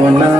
One now?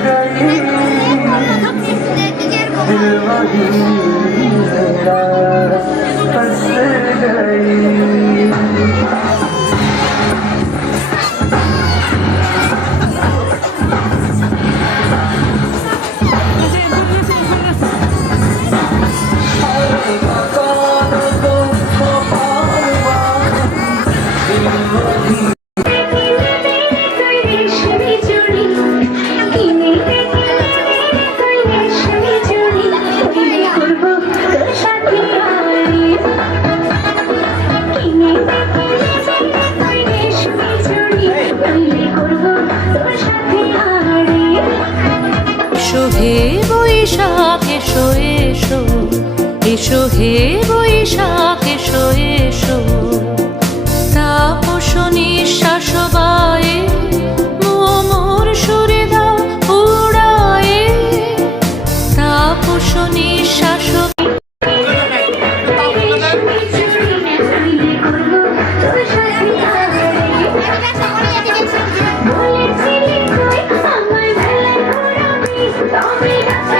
Yüreğim Bilmedim হে বৈশাখ এসো এসো এসো হে বৈশাখ এসো এসো। তাপসনী Don't be afraid.